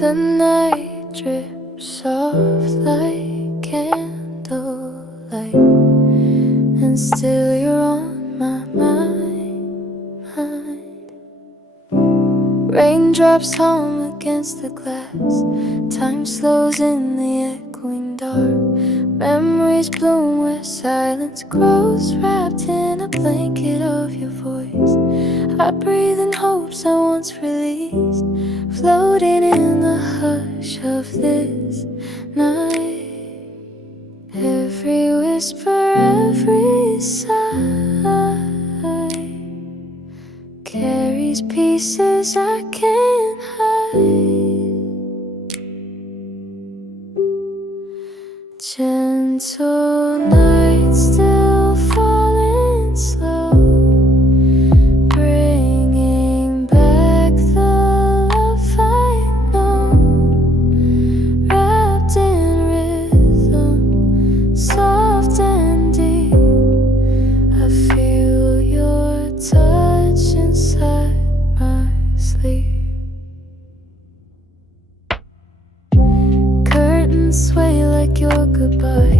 The night drips soft like candlelight, and still you're on my mind. Raindrops hum against the glass, time slows in the echoing dark. Memories bloom where silence grows, wrapped in a blanket of your voice. I breathe in hopes I once released, floating in the hush of this night. Every whisper, every sigh carries pieces I can't hide. Gentle night still falling slow, bringing back the love I know, wrapped in rhythm, soft and deep. I feel your touch inside my sleep. Curtains sway like your goodbye.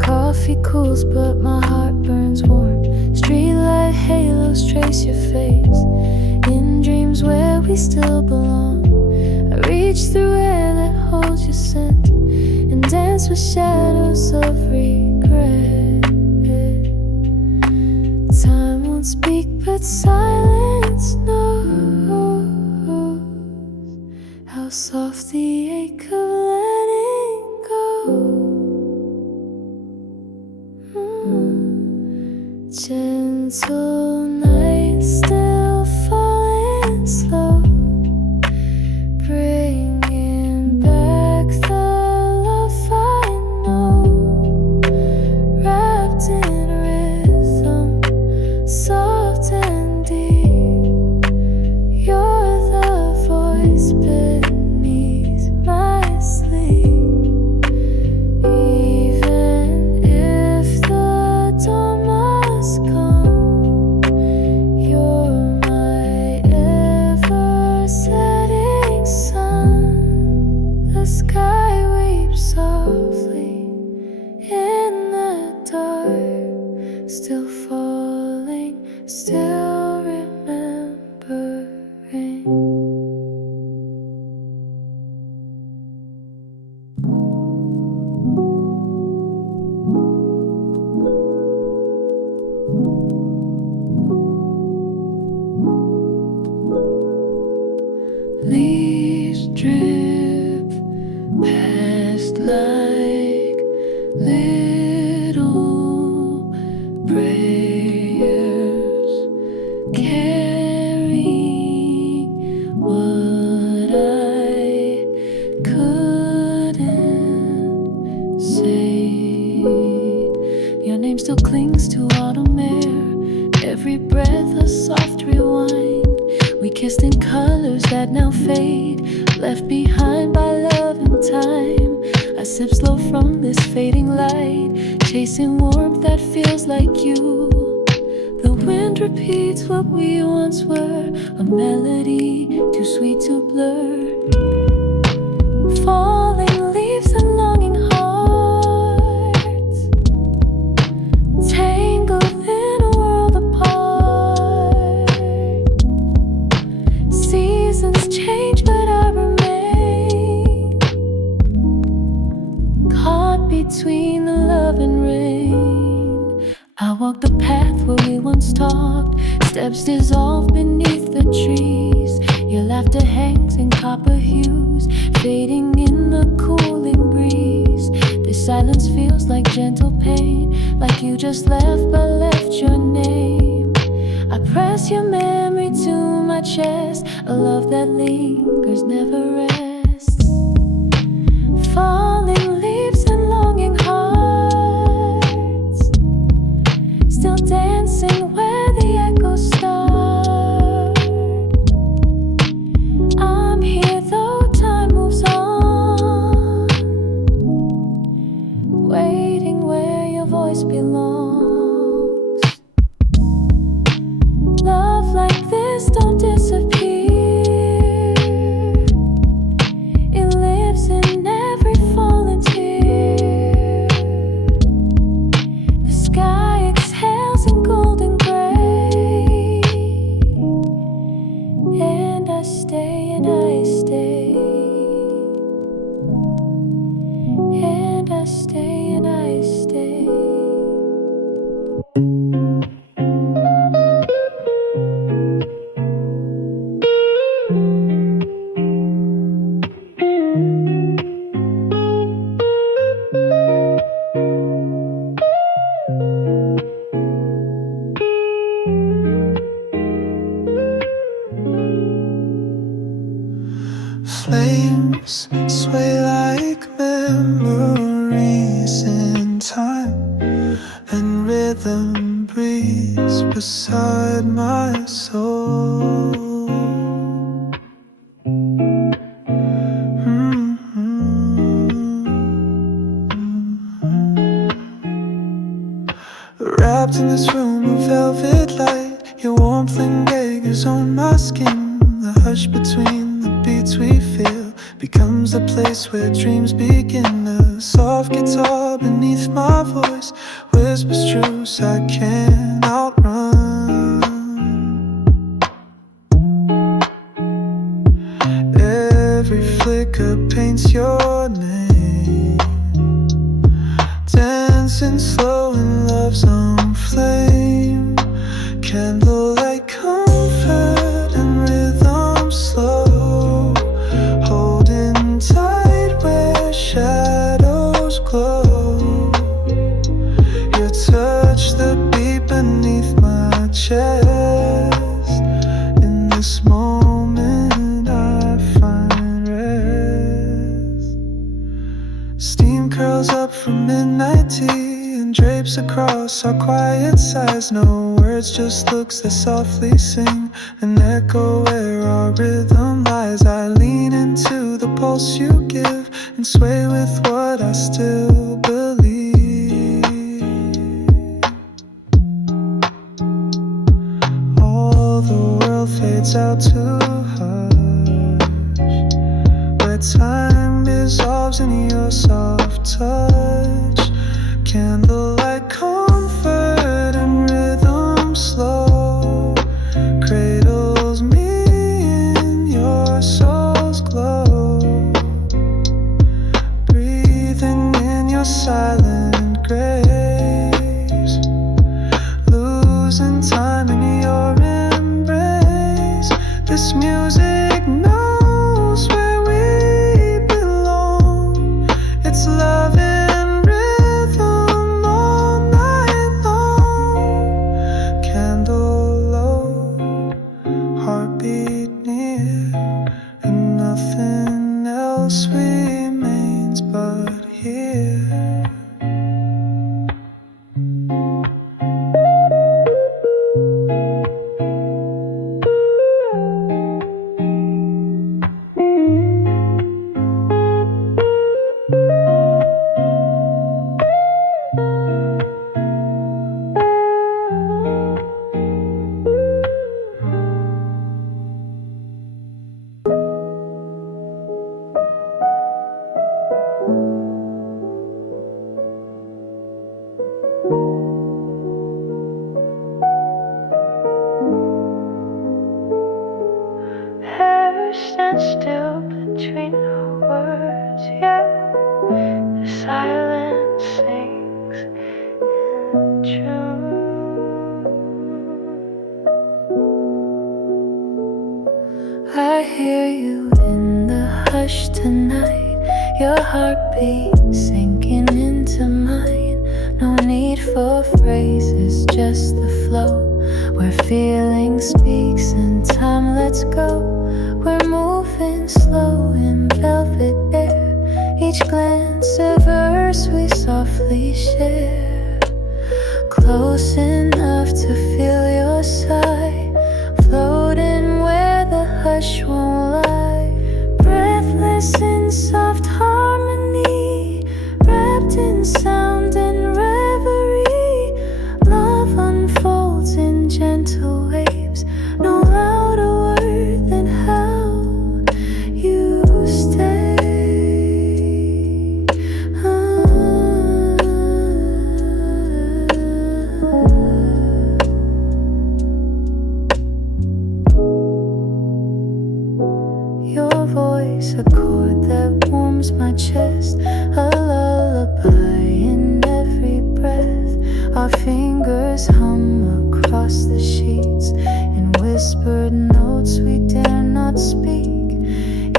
Coffee cools but my heart burns warm. Streetlight halos trace your face in dreams where we still belong. I reach through air that holds your scent and dance with shadows of regret. Time won't speak but silence knows how soft the ache of letting go. Gentle night still falling slow, bringing back the love I know, wrapped in rhythm, soft and deep. You're the voice beneath my sleep. Even if the dawn must come, you're my ever-setting sun. The sky weeps softly in the dark, still falling, still remembering. Leaves drip past like little prayers, carrying what I couldn't say. Your name still clings to autumn air, every breath a soft rewind. We kissed in colors that now fade, left behind by love and time. I sip slow from this fading light, chasing warmth that feels like you. The wind repeats what we once were, a melody too sweet to blur. Falling leaves and longing hearts, tangled in a world apart. Seasons change but I remain, caught between the love and rain. I walk the path where we once talked, steps dissolve beneath the trees. Your laughter hangs in copper hues, fading in the cooling breeze. This silence feels like gentle pain, like you just left but left your name. I press your memory to my chest, a love that lingers, never rests. Falling leaves and longing hearts, still dancing where the echoes start. I'm here though time moves on, waiting where your voice belongs. Love like this don't disappear, flames sway like memories in time, and rhythm breathes beside my soul. Wrapped in this room of velvet light, your warmth lingers on my skin. The hush between the beats we feel becomes the place where dreams begin. A soft guitar beneath my voice whispers truths I can't outrun. Every flicker paints your name, dancing slow in love's own flame. Candlelight comfort and rhythm slow, holding tight where shadows glow. Your touch, the beat beneath my chest. In this moment I find rest. Steam curls up from midnight tea and drapes across our quiet sighs. No words, just looks that softly sing, an echo where our rhythm lies. I lean into the pulse you give and sway with what I still believe. All the world fades out to hush, where time dissolves in your soft touch. Candlelight comfort and rhythm slow cradles me in your soul's glow. Breathing in your silent grace, losing time in your embrace. This music knows where we belong. It's love and rhythm all night long. Candle low, heartbeat near, and nothing else remains but here. Hair stands still between our words, yeah. The silence sings in tune. I hear you in the hush tonight, your heartbeat sinking into mine. No need for phrases, just the flow, where feeling speaks and time lets go. We're moving slow in velvet air, each glance a verse we softly share. Close enough to feel your sigh, floating where the hush won't lie. Breathless in soft harmony, wrapped in sound and reverie. Love unfolds in gentle waves, no louder word than how you stay. Your voice, a chord that warms my chest, a lullaby in every breath. Our fingers hum across the sheets in whispered notes we dare not speak.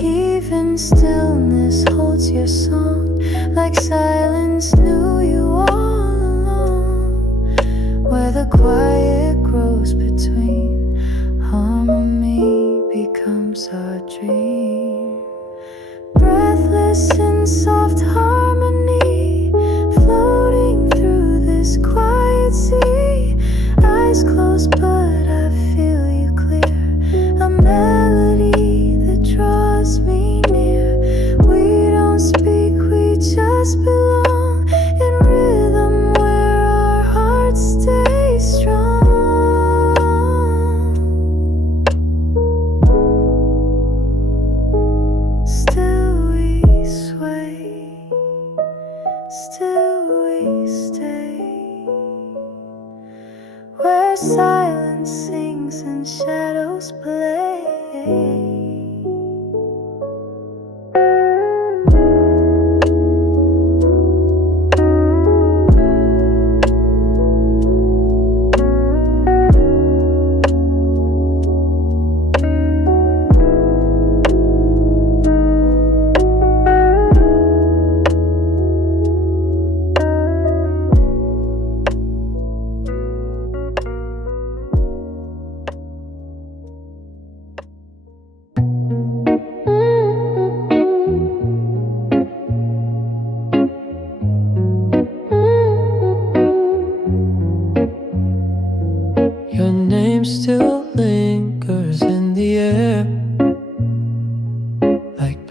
Even stillness holds your song, like silence knew you all along. Where the quiet grows between, harmony becomes our dream.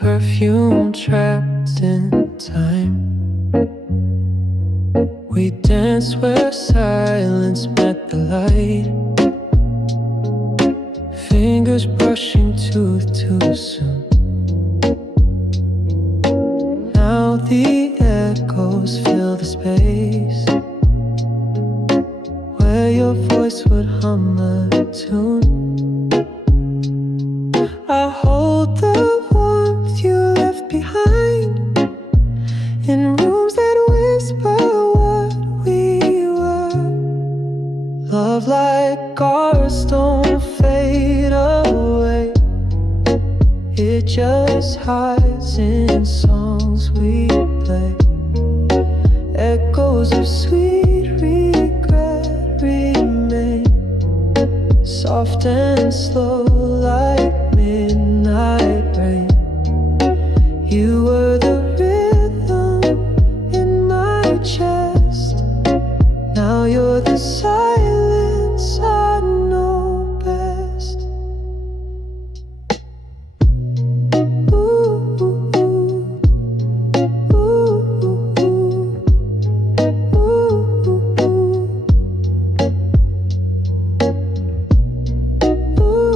perfume trapped in time. We danced where silence met the light. Fingers brushing tooth too soon. Now the echoes fill the space where your voice would hum a tune. I hold the warmth you left behind in rooms that whisper what we were. Love like ours don't fade away. It just hides in songs we play. Echoes of sweet regret remain, soft and slow like midnight rain. You were the rhythm in my chest. Now you're the silence I know best. Ooh, ooh, ooh, ooh, ooh, ooh, ooh.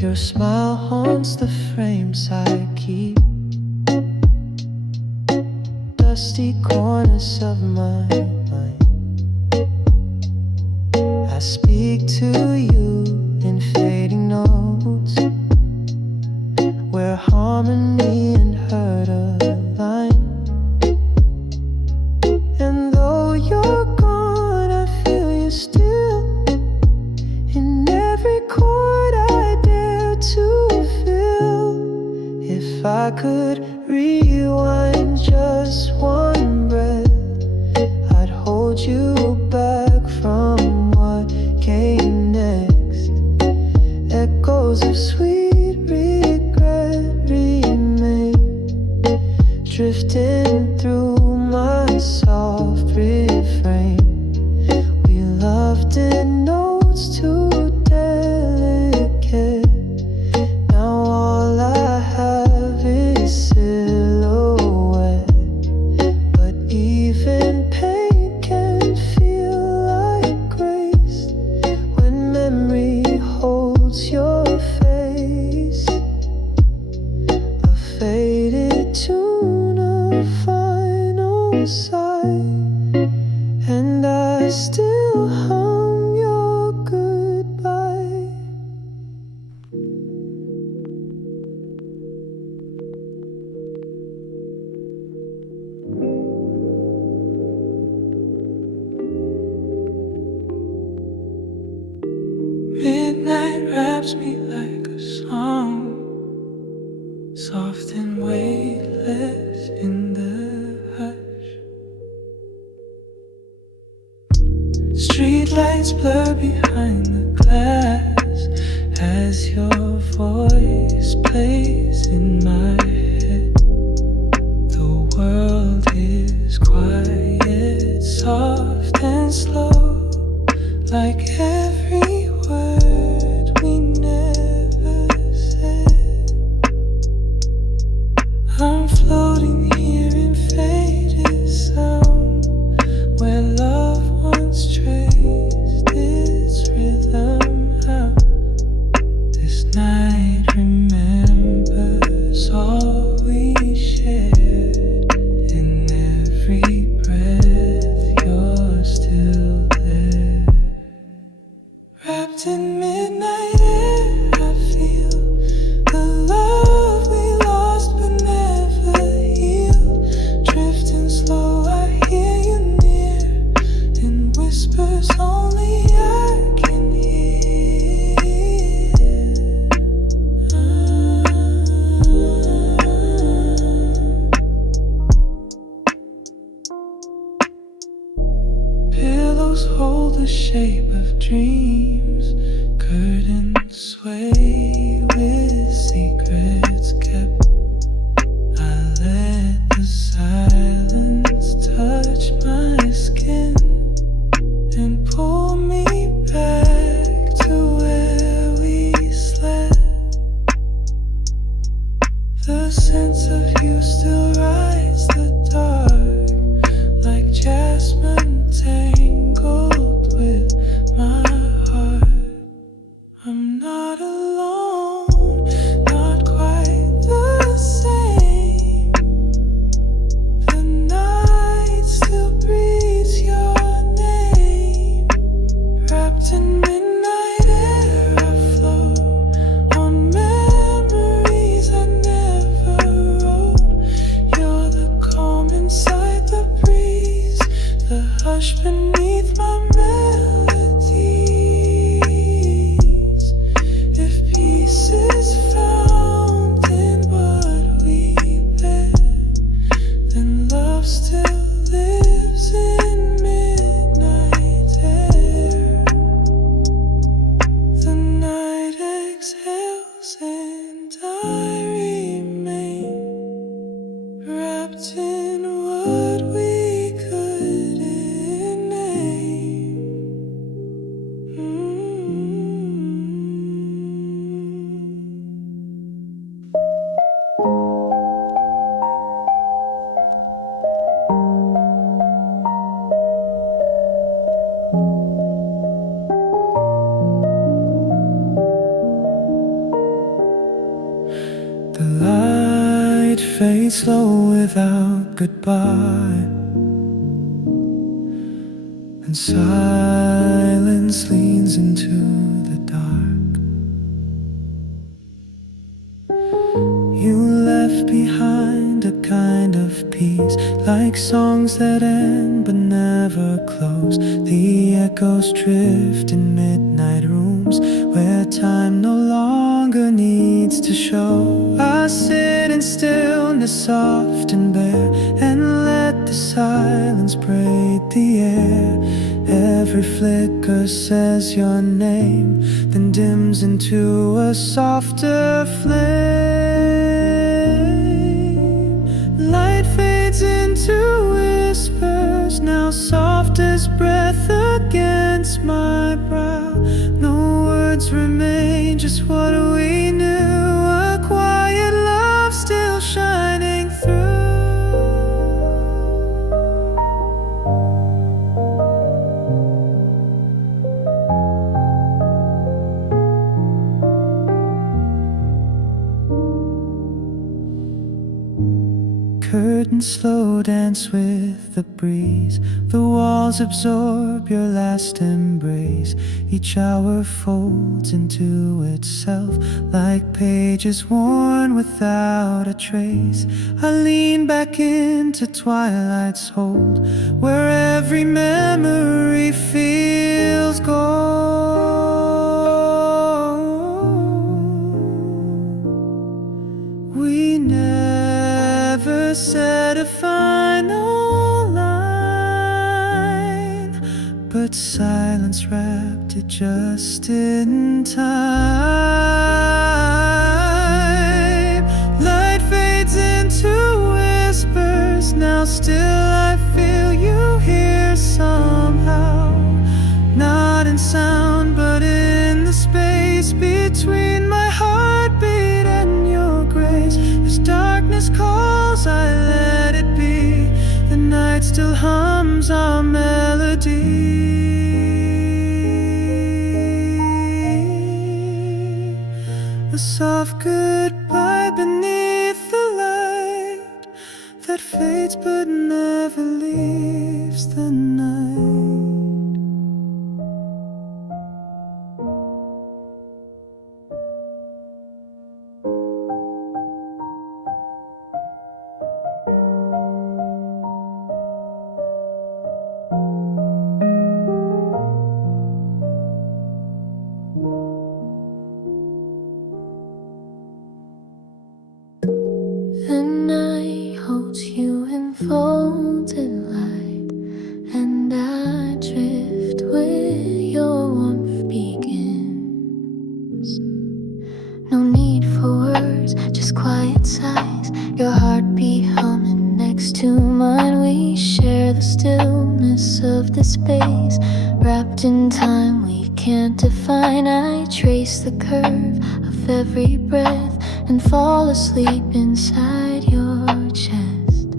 Your smile haunts the frames I keep, dusty corners of my mind. I speak to you in fading notes, where harmony and hurt align. And though you're gone, I feel you still in every chord I dare to feel. If I could rewind just one breath, I'd hold you back from what came next. Echoes of sweet regret remain, drifting through my soft refrain. We loved in notes too delicate. Now all I have is silhouette. But even pain can feel like grace when memory holds your face. A faded tune, a final sigh, and I still hum your goodbye. Midnight wraps me like a song, soft and weightless in the hush. Streetlights blur behind the glass as your voice plays in my head. The world is quiet, soft and slow, like every word we never said. I'm floating here in faded sound, where love once traced its rhythm out. This night remembers all we shared. In every breath you're still there. Wrapped in midnight air, I feel the love we lost but never healed. Drifting slow, I hear you near, in whispers only I can hear. Pillows hold the shape of dreams, curtains sway with secrets kept. I let the silence touch my skin, beats slow without goodbye, and silence leans into the dark. You left behind a kind of peace, like songs that end but never close. The echoes drift in midnight rooms where time no longer needs to show. I sit in stillness soft and bare and let the silence braid the air. Every flicker says your name, then dims into a softer flame. Light fades into whispers, now soft as breath against my brow. No words remain, just what we knew, a quiet love still shining through. Curtains slow dance with the breeze, the walls absorb your last embrace. Each hour folds into itself like pages worn without a trace. I lean back into twilight's hold, where every memory feels gold. We never said a final line, but silence wrapped it just in time. Light fades into whispers, now still I feel you here somehow. Not in sound, but in the space between my heartbeat and your grace. As darkness calls, I let it be. The night still hums our melody. A soft goodbye beneath the light that fades but never leaves the night. The night holds you in folded light, and I drift where your warmth begins. No need for words, just quiet sighs, your heartbeat humming next to mine. We share the stillness of the space, wrapped in time we can't define. I trace the curve of every breath and fall asleep inside your chest.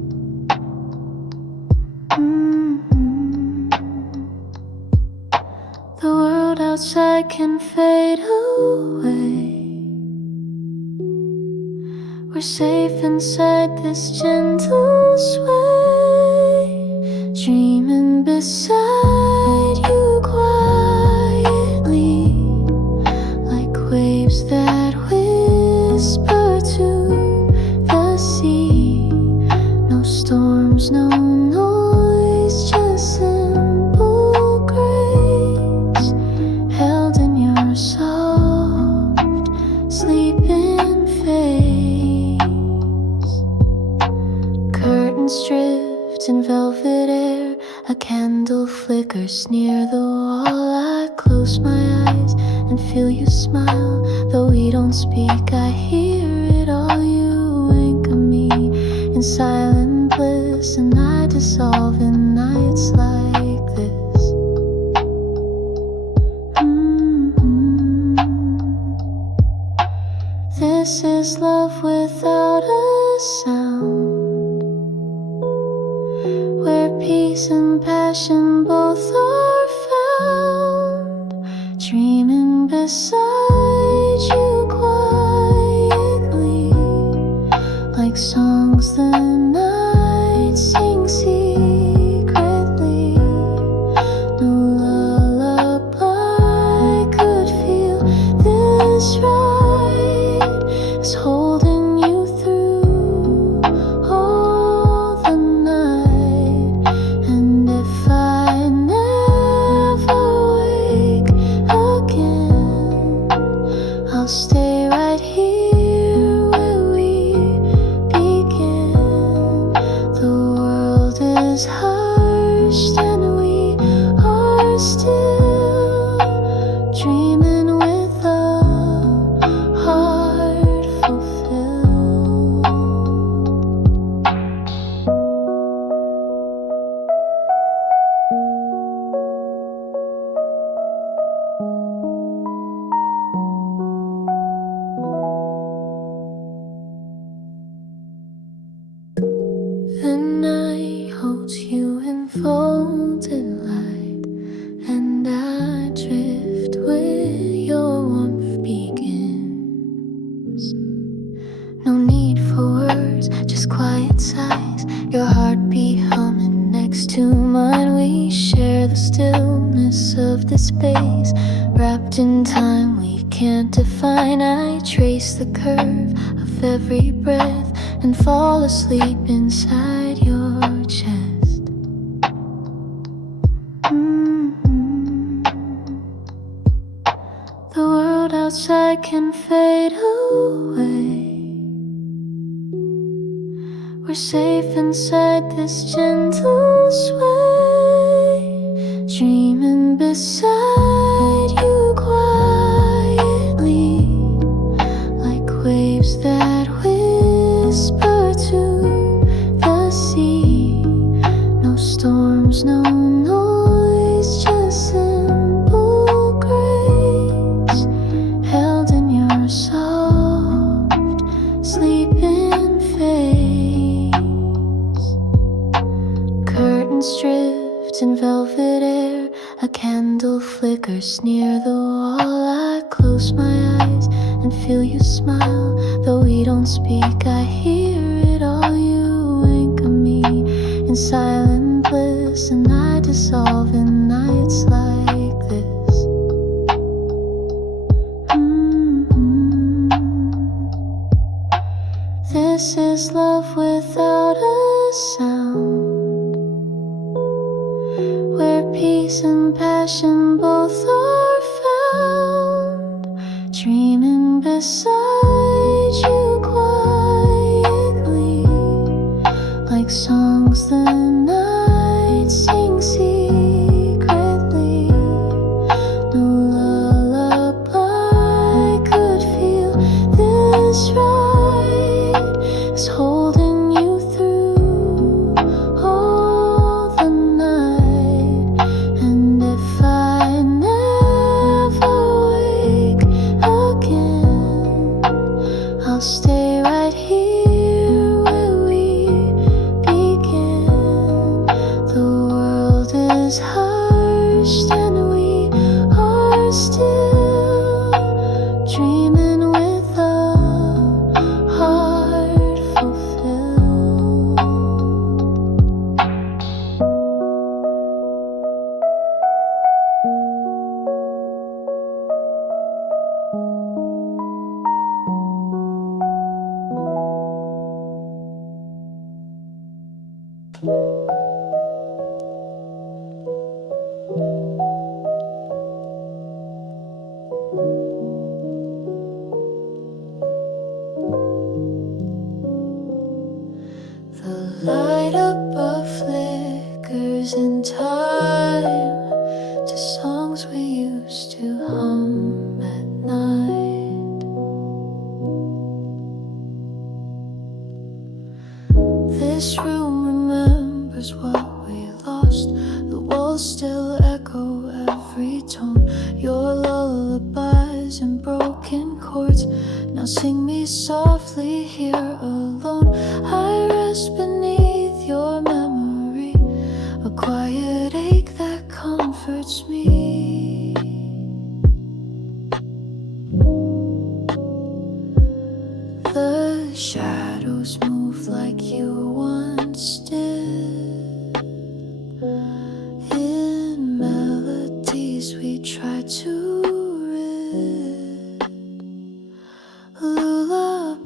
The world outside can fade away. We're safe inside this gentle sway, dreaming beside you quietly, like waves that whisper to the sea. No storms, no noise, just simple grace, held in your soft, sleeping face. Curtains drift in velvet air, a candle flickers near the wall. I close my eyes and feel you smile, though we don't speak, I hear it all. You anchor me in silent bliss, and I dissolve in nights like this. This is love without a sound, where peace and passion both are found, dreaming beside you quietly, like songs that are still dreaming with a heart fulfilled. The night holds you enfolded light, and I drift where your warmth begins. No need for words, just quiet sighs, your heartbeat humming next to mine. We share the stillness of the space, wrapped in time we can't define. I trace the curve of every breath and fall asleep inside your chest. The world outside can fade away. We're safe inside this gentle sway, dreaming beside you quietly, like waves that whisper to the sea. No storms, no noise, just simple grace, held in your soft, sleeping face. Curtains drift in velvet air, a candle flickers near the wall. I close my eyes and feel you smile, though we don't speak, I hear it all. You wink at me in silent bliss, and I dissolve in nights like this. This is love without a sound, where peace and passion both are found, dreaming beside you quietly, like songs the night sings secretly. No lullaby could feel this right as holding you through all the night. And if I never wake again, I'll stay right here where we begin. The world is hushed and we are still dreaming with a heart fulfilled. The light above flickers in time to songs we used to hum at night. This room remembers what we lost. The walls still echo every tone. Your lullabies and broken chords now sing me softly here alone. I rest beneath your memory, a quiet ache that comforts me. The shadows move like you once did, in melodies we try to rid. Lullabies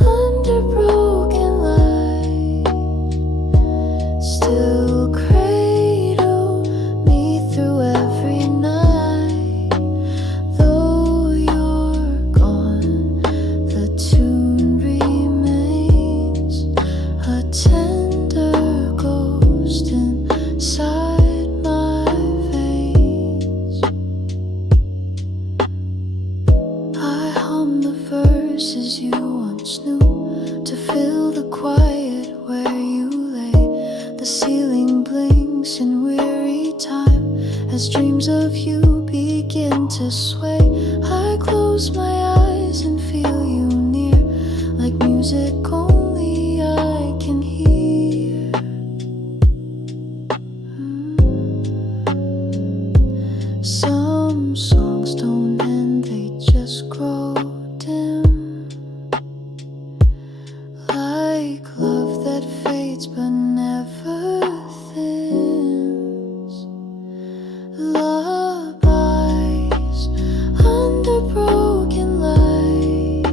under broken light still cradle me through every night. Though you're gone, the tune remains, a tender ghost inside my as dreams of you begin to sway. I close my eyes and feel you near, like music only I can hear. Some songs don't end, they just grow dim, like love that fades but never thins. Lullabies under broken light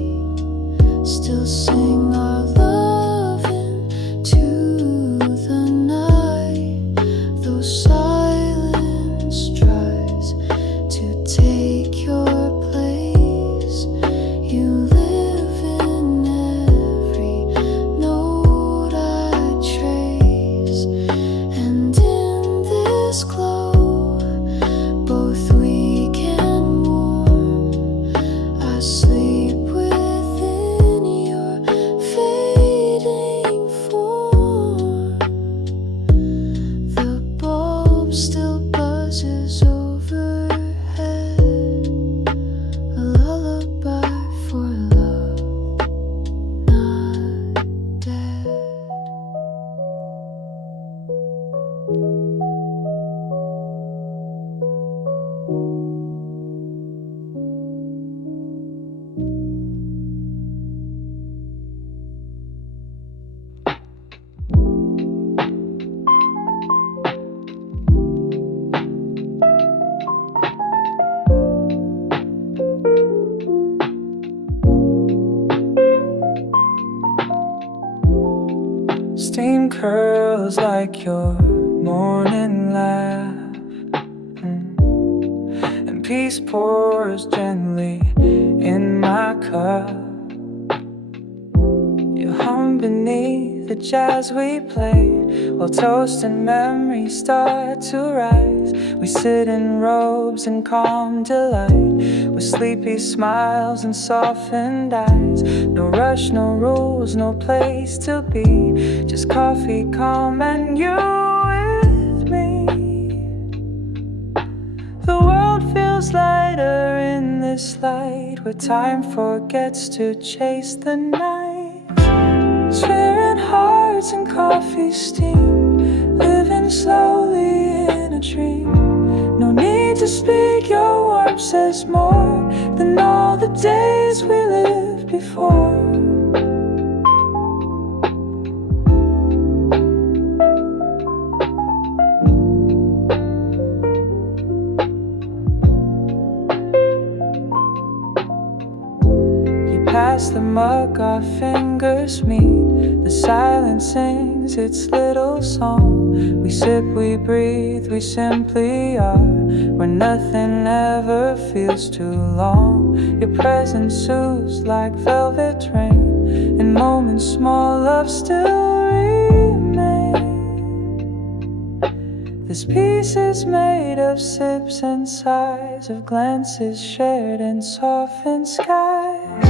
still sing our love into the night. Though silence tries to take your place, you live in every note I trace. And in this glow, both weak and warm, I sleep within your fading form. The bulb still buzzes overhead, a lullaby for love not dead. Steam curls like your morning laugh, and peace pours gently in my cup. You hum beneath the jazz we play, while toast and memories start to rise. We sit in robes and calm delight, with sleepy smiles and softened eyes. No rush, no rules, no place to be, just coffee, calm, and you with me. The world feels lighter in this light, where time forgets to chase the night. Sharing hearts and coffee steam, living slowly in a dream. No need to speak, your warmth says more than all the days we lived before. Pass the mug, our fingers meet. The silence sings its little song. We sip, we breathe, we simply are, where nothing ever feels too long. Your presence soothes like velvet rain. In moments small, love still remains. This piece is made of sips and sighs, of glances shared and softened skies.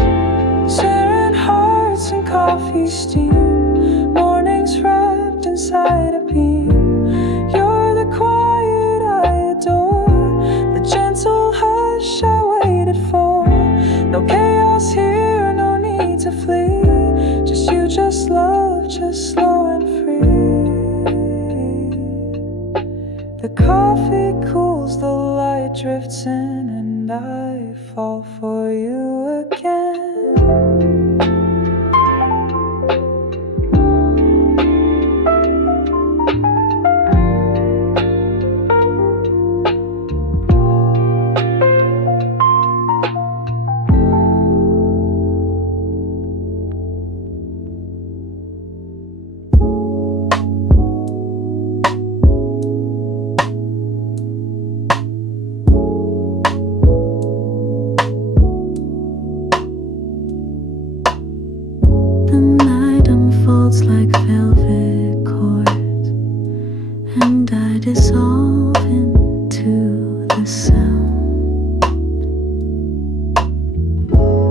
Sharing hearts and coffee steam, mornings wrapped inside a beam. You're the quiet I adore, the gentle hush I waited for. No chaos here, no need to flee, just you, just love, just slow and free. The coffee cools, the light drifts in, and I fall for you again. Like velvet chords, and I dissolve into the sound.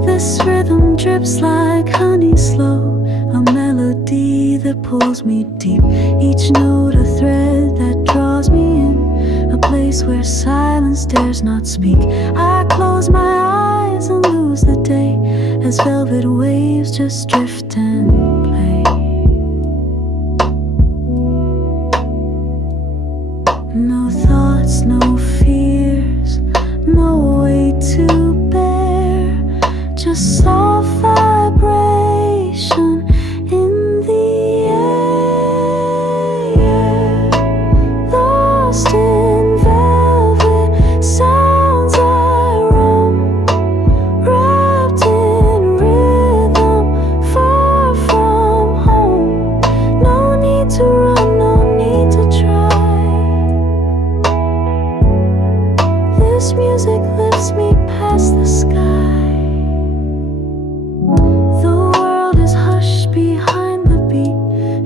This rhythm drips like honey slow, a melody that pulls me deep, each note a thread that draws me in, a place place where silence dares not speak. I close my eyes and lose the day as velvet waves just drift and play. No thoughts, no fears, no weight to bear, just soft vibration in the air. Lost in velvet sounds I roam, wrapped in rhythm, far from home. No need to run, no need to try. This music lifts me past the sky. The world is hushed behind the beat,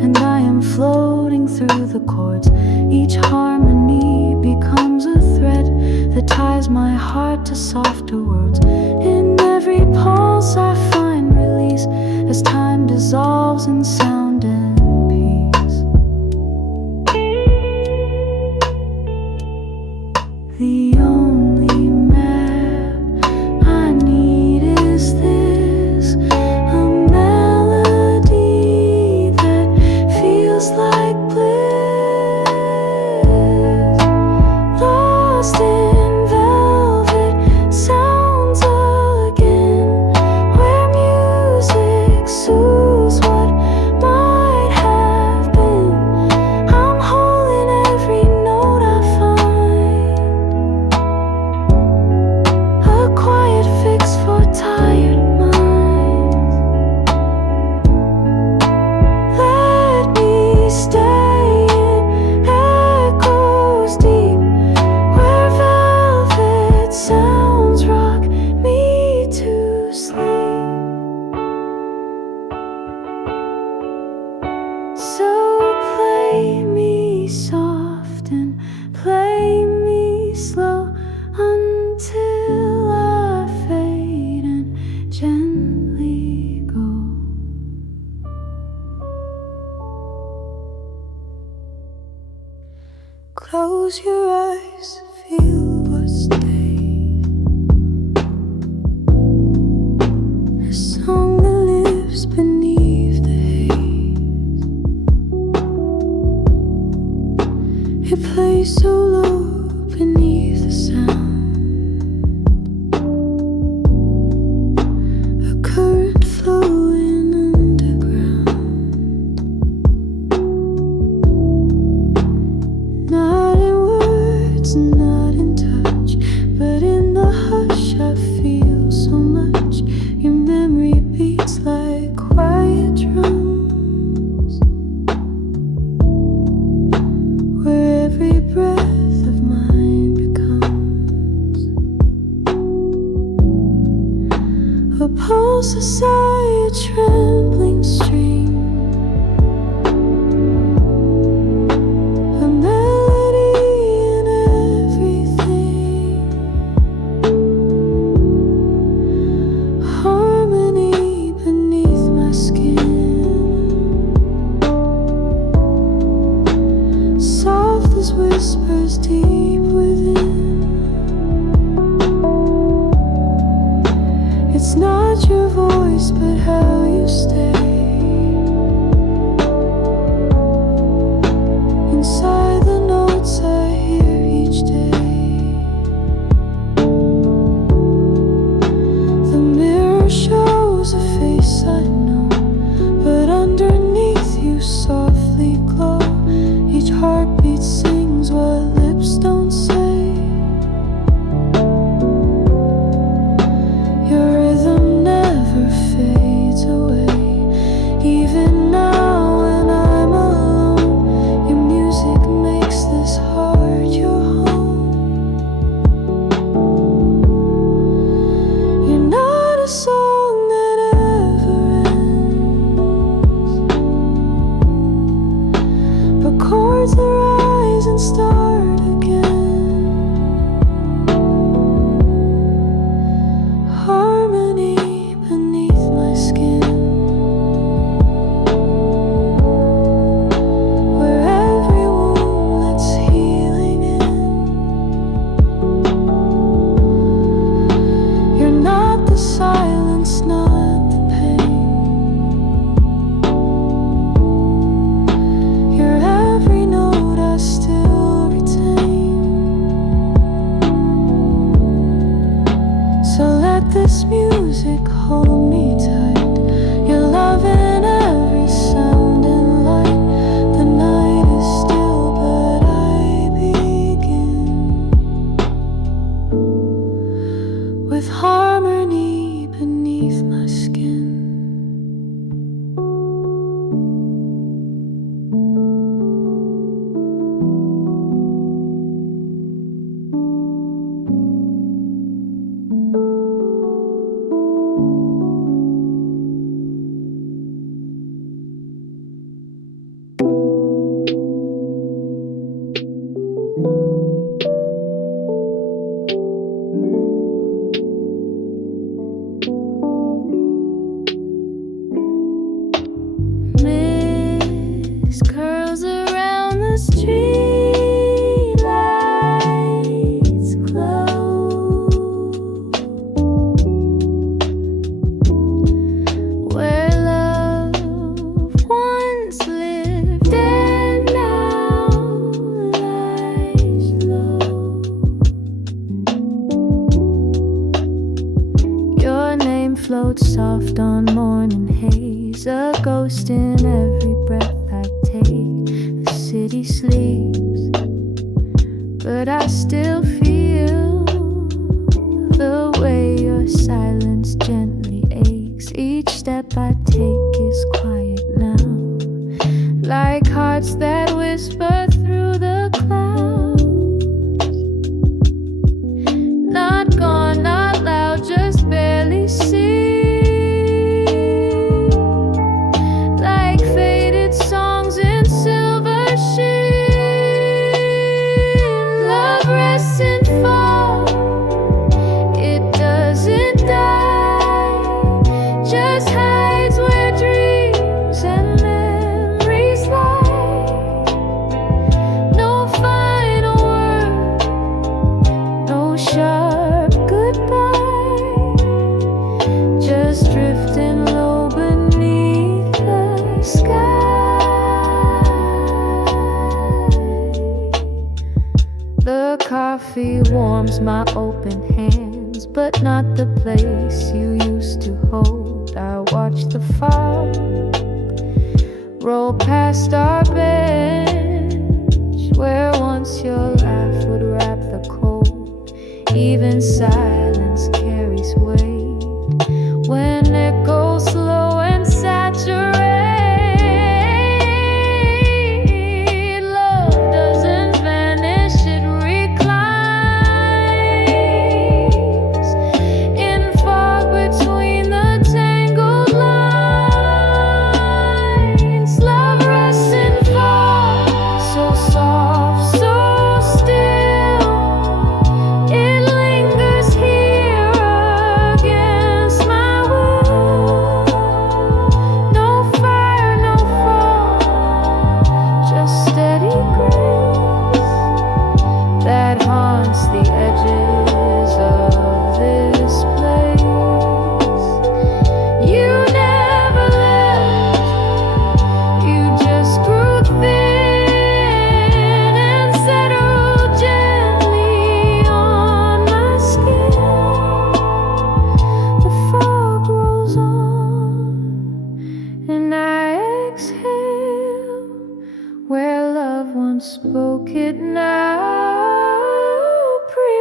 and I am floating through the chords. Each harmony becomes a thread that ties my heart to softer words. In every pulse I find release as time dissolves in sound and peace. The only map I need is this, a melody that feels like bliss. Lost in velvet sounds again, where music soothes what might have been. I'm whole in every note I find, a quiet fix for tired minds. Let me stay in echoes deep, where velvet sounds rock me to sleep. So play me soft and play me slow until I fade and gently go. Close your eyes, feel what stays. A song that lives beneath the haze. It plays so low beneath the sound. A current flowing underground. Not in words, not in touch, but in the hush I feel so much. Your memory beats like quiet drums, where every breath of mine becomes a pulse, a sigh, a trembling stream, a melody in everything, harmony beneath my skin, soft as whispers deep within. It's not your voice, but how you stay. hold me tight. Your love in every sound and light. The night is still, but I begin with harmony beneath my skin. Mist curls around the street, lights glow. Where love once lived and now lies low. Your name floats soft on morning haze, a ghost in every breath I take. The city sleeps, but I still feel the way your silence gently aches. Each step I take is quiet now, like hearts that whisper through the clouds. Not gone, not loud, just barely seen. Like faded songs in silver sheen. Love rests and falls, it doesn't die, just hides where dreams and memories lie. No final word, no sharp goodbye, just drifting low beneath the sky. The coffee warms my open hands, but not the place you used to hold. I watch the fog roll past our bench, where once your laugh would wrap the cold. Even silence carries weight when it goes slow and saturate. Love doesn't vanish, it reclines in fog between the tangled lines. Love rests and falls, so soft, so still. It lingers here against my will. No fire, no fall, just steady grace that haunts the edges of this place. You never left, you just grew thin and settled gently on my skin. The fog rolls on and I exhale, where love once spoke it now breathes.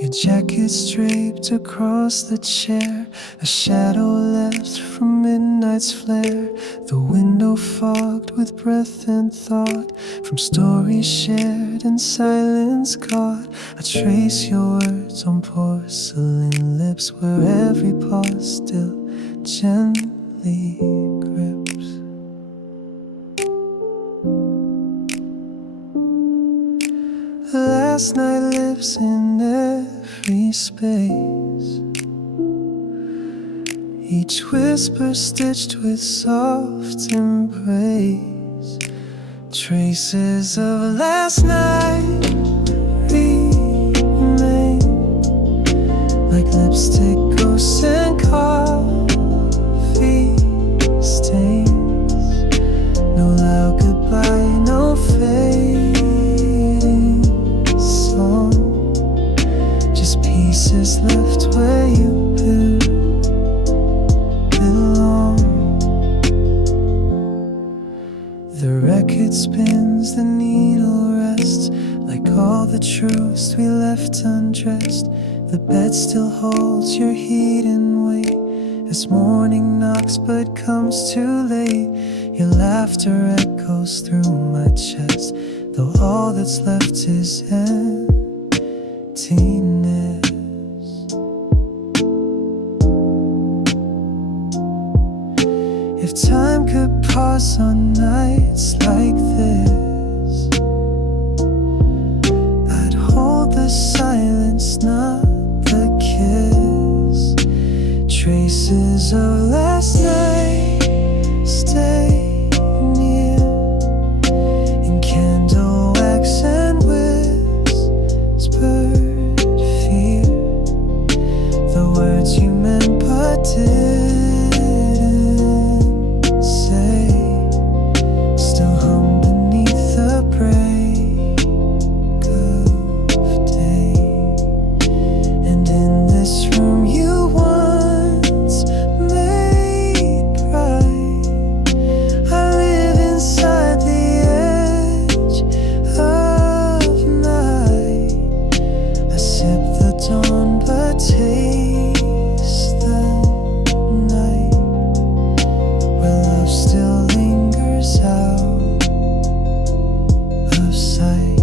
Your jacket's draped across the chair, a shadow left from midnight's flare. The window fogged with breath and thought, from stories shared and silence caught. I trace your words on porcelain lips, where every pause still gently grips. Last night lives in every space, each whisper stitched with soft embrace. Traces of last night remain, like lipstick, ghosts and coffee stains. No loud goodbye, no fading song, just pieces left where you belong. The record spins, the needle rests, like all the truths we left undressed. The bed still holds your heat and weight, as morning knocks but comes too late. Your laughter echoes through my chest, though all that's left is emptiness. If time could pause on nights like this, I'd hold the silence, not the kiss. Traces of last night stay near, in candle wax and whispered fear. The words you meant but didn't say still hum beneath the break of day. And in this room you once made bright, I live inside the edge of night. I sip the dawn but taste the night, where love still lingers out of sight.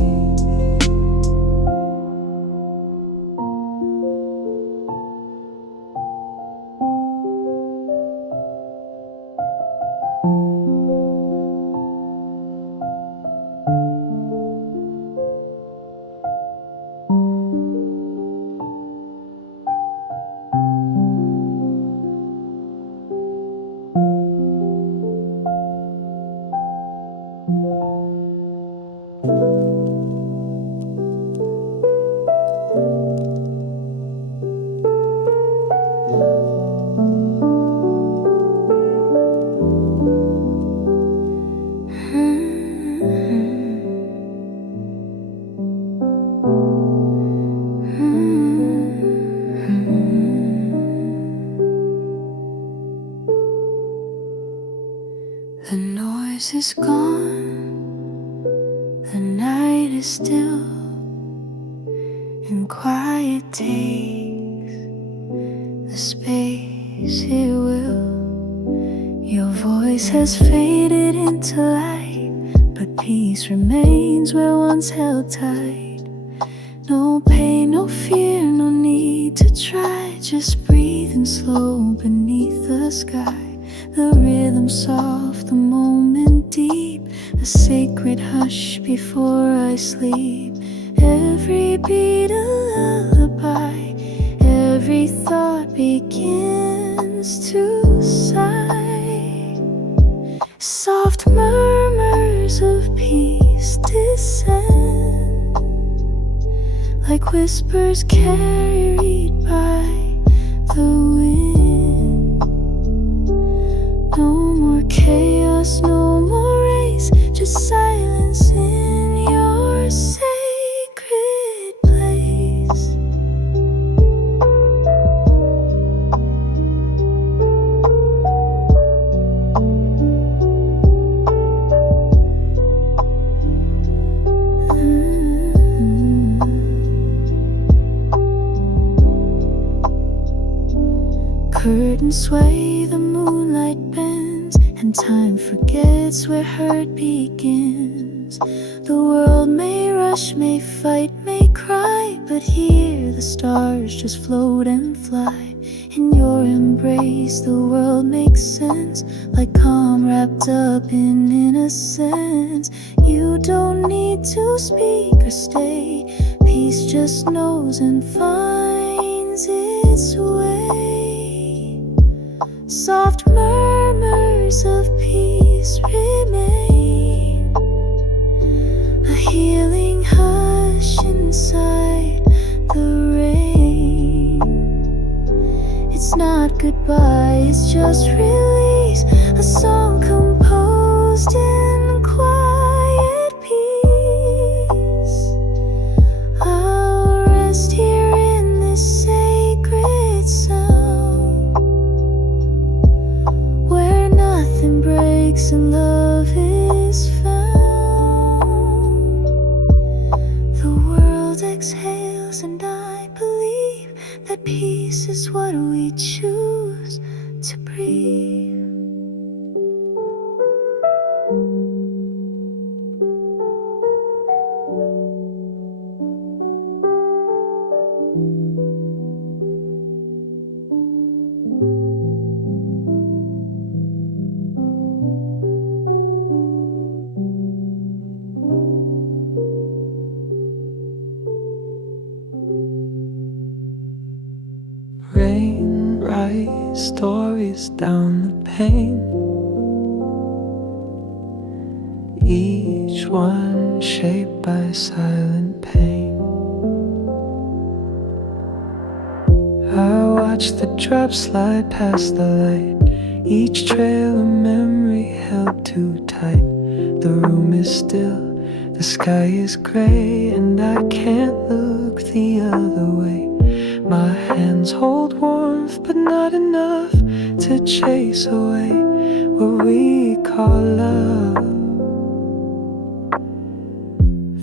The noise is gone, the night is still, and quiet takes the space it will. Your voice has faded into light, but peace remains where once held tight. No pain, no fear, no need to try, just breathing slow beneath the sky. The rhythm soft, the moment deep, a sacred hush before I sleep. Every beat a lullaby, every thought begins to sigh. Soft murmurs of peace descend, like whispers carried by the wind. No more chaos, no more race, just silence in your sacred place. Curtains sway, the moonlight bends, and time forgets where hurt begins. The world may rush, may fight, may cry, but here the stars just float and fly. In your embrace the world makes sense, like calm wrapped up in innocence. You don't need to speak or stay, peace just knows and finds its way. Soft murmurs of peace remain, a healing hush inside the rain. It's not goodbye, it's just release, a song composed in quiet peace. I'll rest here in this sacred sound, where nothing breaks and love is found. The world exhales and I believe that peace is what we choose to breathe. Rain writes stories down the pane, each one shaped by silent pain. I watch the drops slide past the light, each trail a memory held too tight. The room is still, the sky is gray, and I can't look the other way. My hands hold warmth, but not enough to chase away what we call love.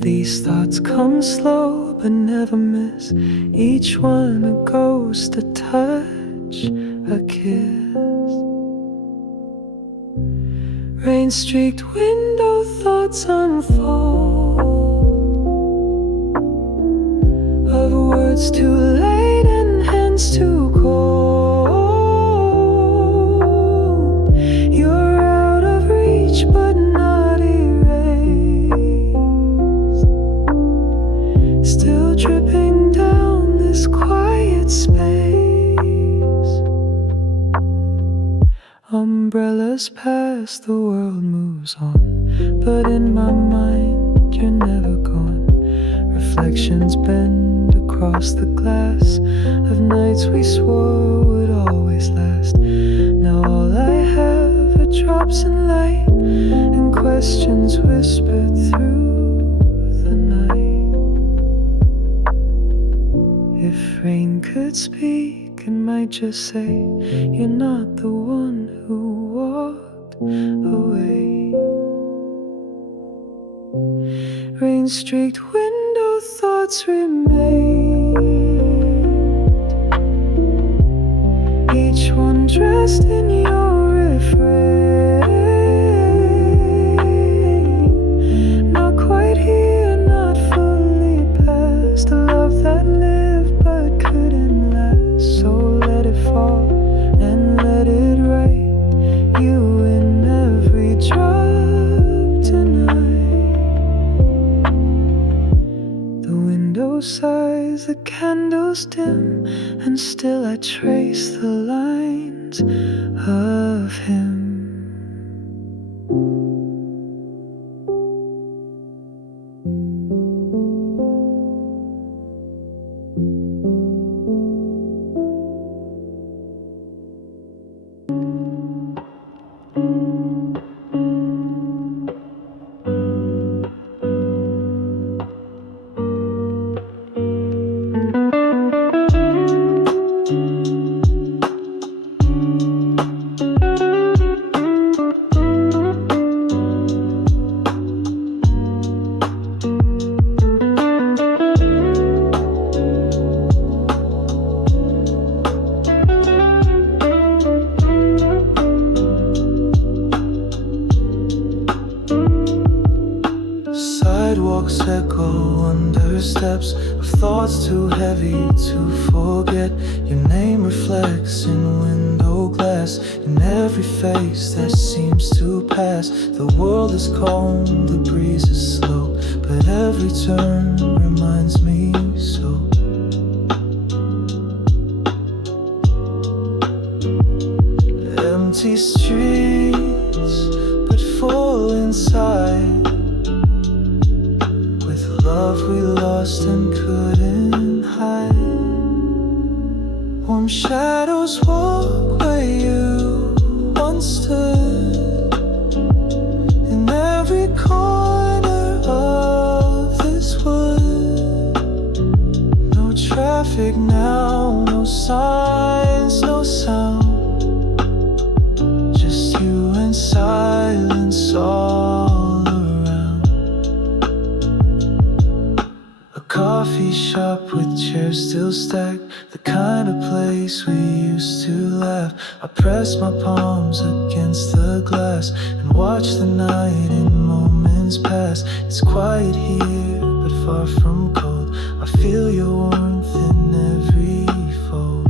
These thoughts come slow, but never miss, each one a ghost, a touch, a kiss. Rain-streaked window thoughts unfold, of words too late and hands too cold. You're out of reach but not erased, still dripping down this quiet space. Umbrellas pass, the world moves on, but in my mind you're never gone. Reflections bend across the glass of nights we swore would always last. Now all I have are drops in light and questions whispered through the night. If rain could speak, it might just say, you're not the one who walked away. Rain-streaked window thoughts remain, each one dressed in your refrain. Not quite here, not fully past, a love that lived but couldn't last. So let it fall and let it rain, you in every drop tonight. The window sighs, the candles dim, and still I trace the lines of him. of thoughts too heavy to forget. Your name reflects in window glass, in every face that seems to pass. The world is calm, the breeze is slow, but every turn reminds me so. Empty streets, but full inside, with love we lost and couldn't hide. Warm shadows walk where you once stood, in every corner of this wood. No traffic now, no signs, no sound, silence all around. A coffee shop with chairs still stacked, the kind of place we used to laugh. I press my palms against the glass and watch the night in moments pass. It's quiet here, but far from cold. I feel your warmth in every fold.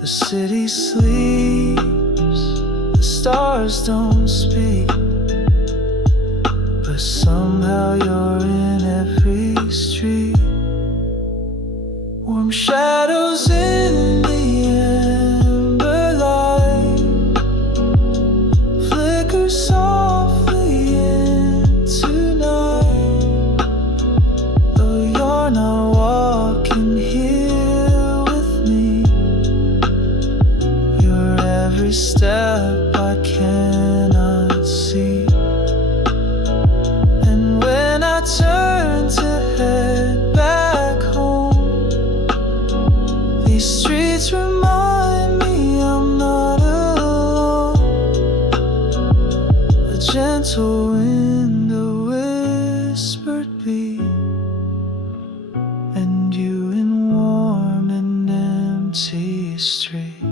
The city sleeps, the stars don't speak, but somehow you're in every street. Warm shadows in the amber light flicker softly into night. Though you're not walking here with me, every step I cannot see. And when I turn to head back home, these streets remind me I'm not alone. A gentle wind, a whispered beat, and you in warm and empty streets.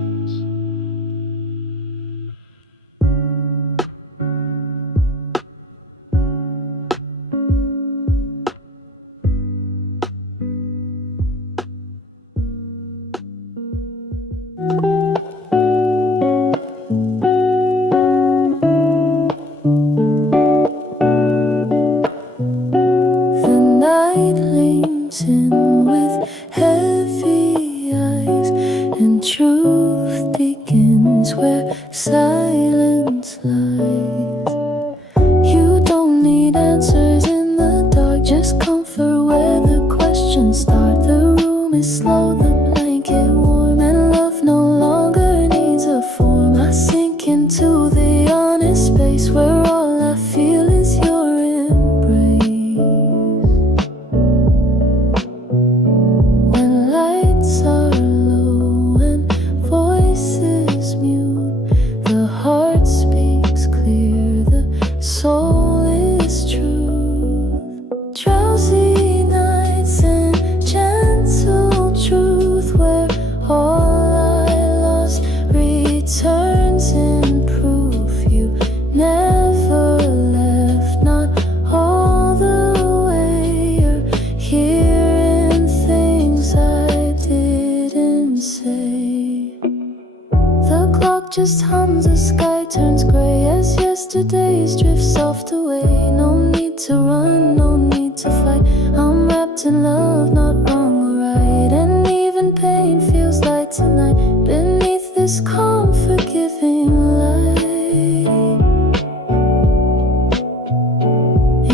Just hums, the sky turns grey as yesterday's drift soft away. No need to run, no need to fight. I'm wrapped in love, not wrong or right. And even pain feels light tonight beneath this calm, forgiving light.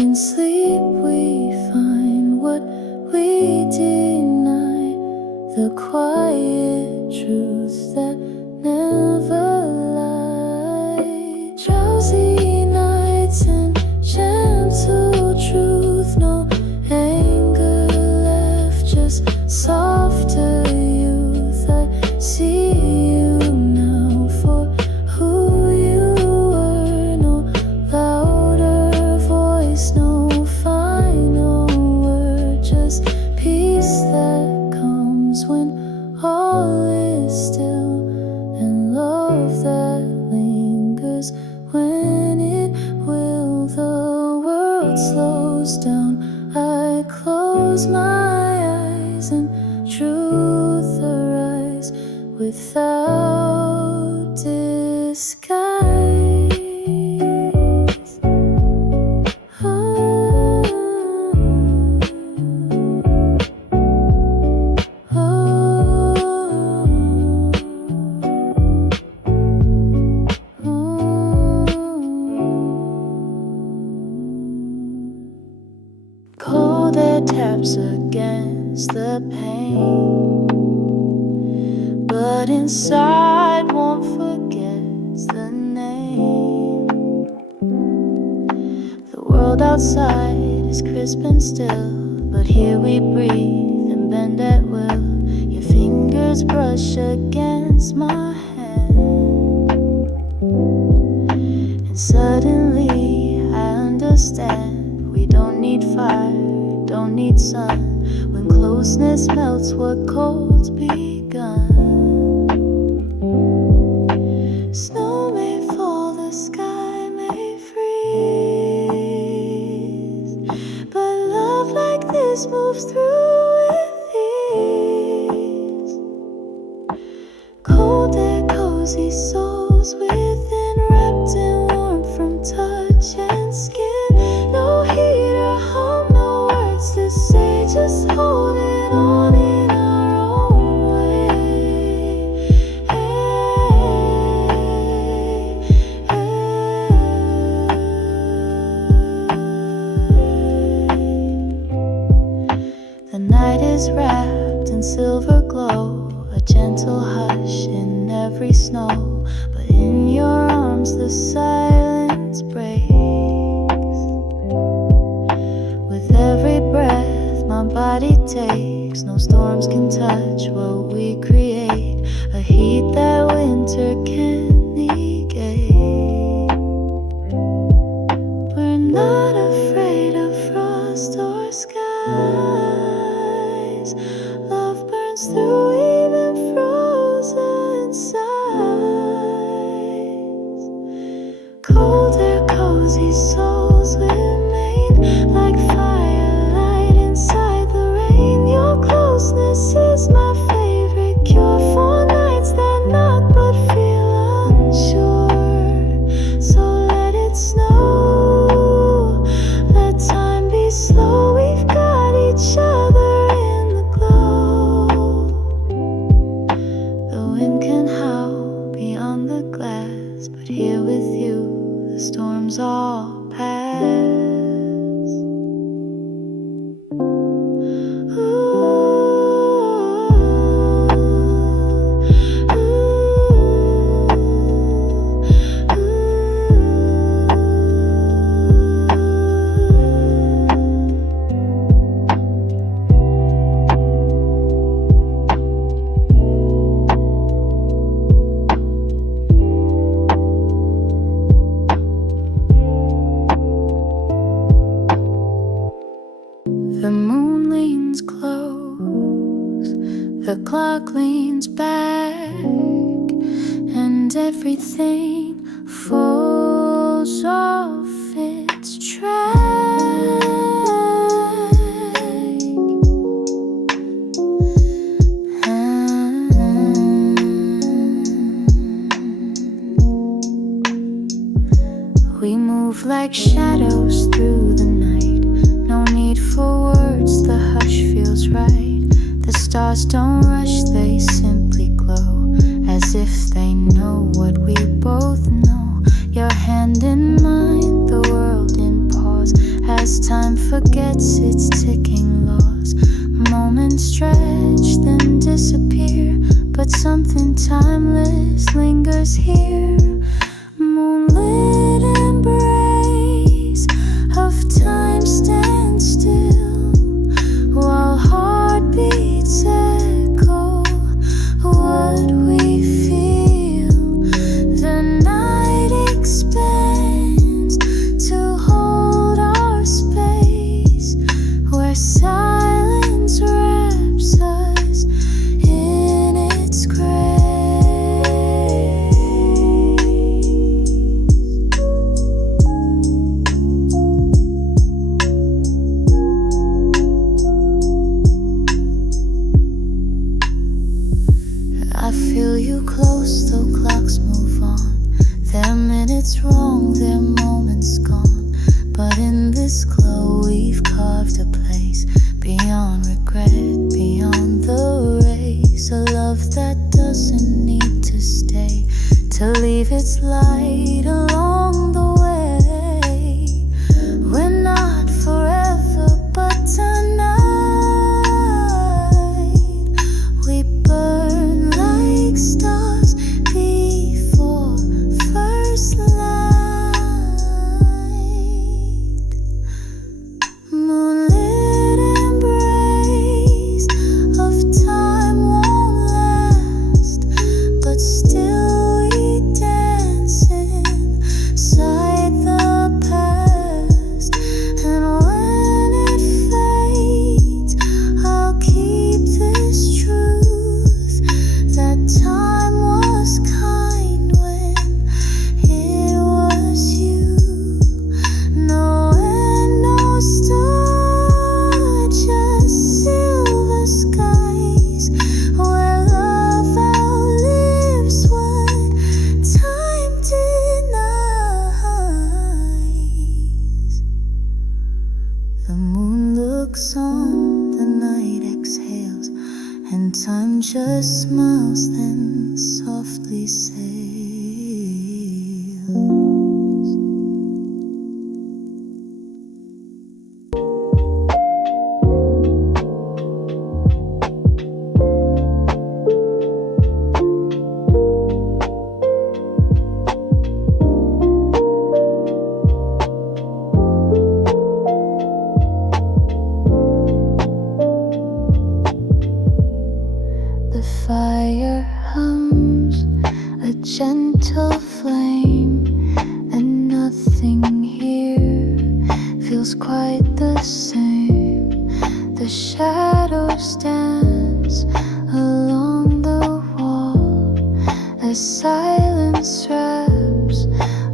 In sleep we find what we deny, the quiet truth that never lied. Drowsy nights and gentle truth, no anger left, just softer youth. I see you now for who you were. No louder voice, no final word, just peace that comes when heart slows down. I close my eyes and truth arise without disguise. Cold air taps against the pane, but inside warmth forgets the name. The world outside is crisp and still, but here we breathe and bend at will. Your fingers brush against my hand, and suddenly I understand. We don't need fire, don't need sun. When closeness melts what cold's begun. Snow may fall, the sky may freeze, but love like this moves through with ease. Cold air, cozy souls within, wrapped in warmth from touch and skin. No heat or hum, no words to say, just holding on in our own way. The night is wrapped in silver glow, a gentle hush in every snow. But in your arms the silence breaks. With every breath my body takes, no storms can touch what we create. A heat that winter can't negate. We're not afraid of frost or skies. Love burns through even frozen sighs. Cold air, cozy souls remain like firelight inside the rain. Your closeness is my favorite cure for nights that knock but feel unsure. So let it snow, let time be slow. We've got each other in the glow. The wind can howl beyond the glass, but here with you the storms all pass. The moon leans close, the clock leans back, and everything falls off its track. We move like shadows through the night. No need for words, the hush feels right. The stars don't rush, they simply glow, as if they know what we both know. Your hand in mine, the world in pause, as time forgets its ticking laws. Moments stretch, then disappear, but something timeless lingers here. Moonlit embrace of time stands still, while heartbeats echo what we feel. The night expands to hold our space, where silence wraps us in its grace. But in this glow we've carved a place beyond regret, beyond the race. A love that doesn't need to stay, to leave its light along the way. We're not forever, but tonight we burn like stars before first light. Moonlit embrace of time won't last, but still we dance inside the past. And when it fades, I'll keep this truth, that time was kind when it was you. No end, no start, just silver skies, where love outlives what time denies. The moon looks on, the night exhales, and time just smiles, then softly sails. The fire hums, a gentle flame, and nothing here feels quite the same. The shadows dance along the wall as silence wraps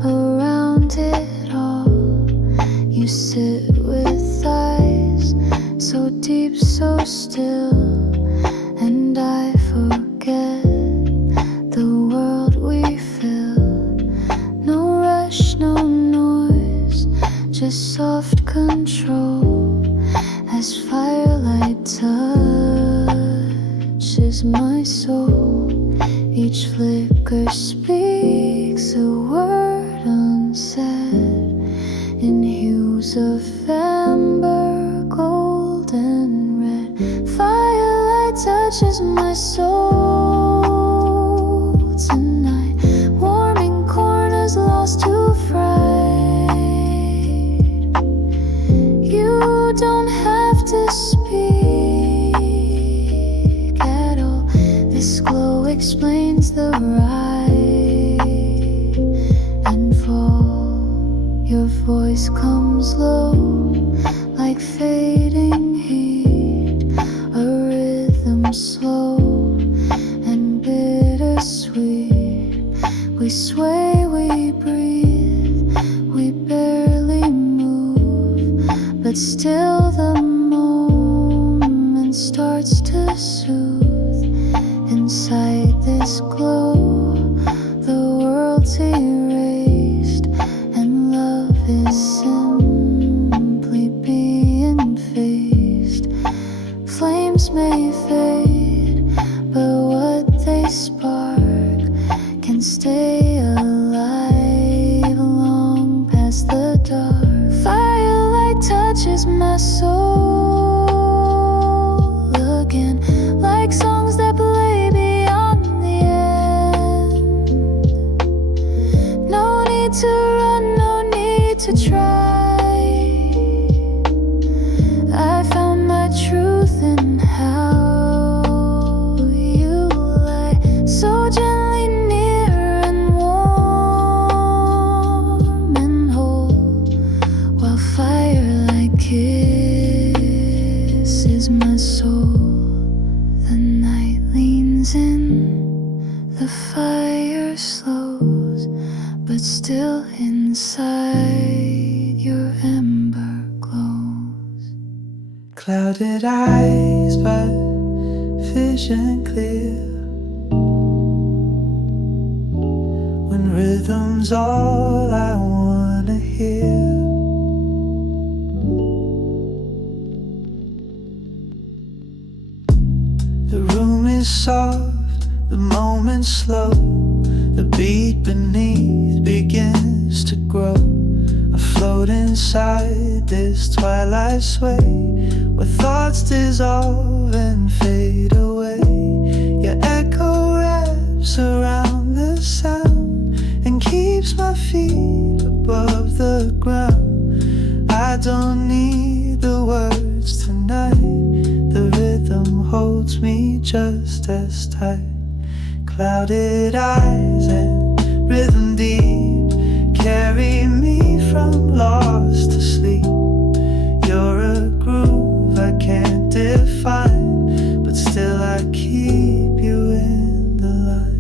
around it all. You sit with eyes so deep, so still, and I forget the world we fill. No rush, no noise, just soft control as firelight touches my soul. Each flicker speaks a word unsaid in hues of amber, gold, and red. Firelight touches my soul tonight, warming corners lost to fright. You don't have to speak at all. This glow explains the rise and fall. Your voice comes low like fading heat, a rhythm slow and bittersweet. We sway, we breathe, we barely move, but still the moment starts to soothe. Inside this glow, the world's erased, and love is simply being faced. Flames may fade, but what they spark can stay alive long past the dark. Firelight touches my soul again, like songs that play beyond the end. No need to run, no need to try. I found my truth in how you lie, so gently near and warm and whole, while firelight kisses my soul. The night leans in, the fire slows, but still inside your ember glows. Clouded eyes, but vision clear. When rhythm's all I wanna hear. is soft, the moment slow. The beat beneath begins to grow. I float inside this twilight sway, where thoughts dissolve and fade away. Your echo wraps around the sound and keeps my feet above the ground. I don't need the words tonight. The rhythm holds me just as tight. Clouded eyes and rhythm deep carry me from lost to sleep. You're a groove I can't define, but still I keep you in the line.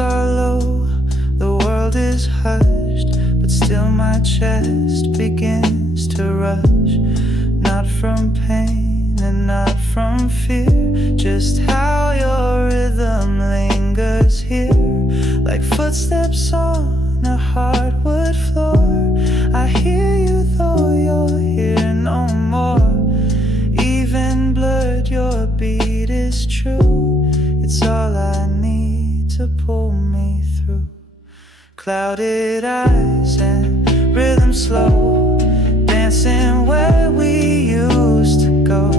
Are low, the world is hushed, but still my chest begins to rush. Not from pain and not from fear, just how your rhythm lingers here, like footsteps on a hardwood floor. I hear you though you're here no more. Even blurred, your beat is true. It's all I need to pull me through. Clouded eyes and rhythm slow, dancing where we used to go.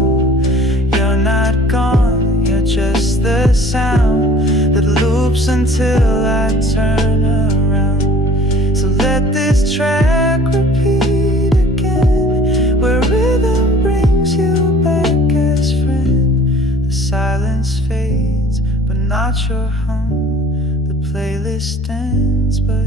You're not gone, you're just the sound that loops until I turn around. So let this track repeat again, where rhythm brings you back as friend. The silence fades, but not your hum. The playlist ends, but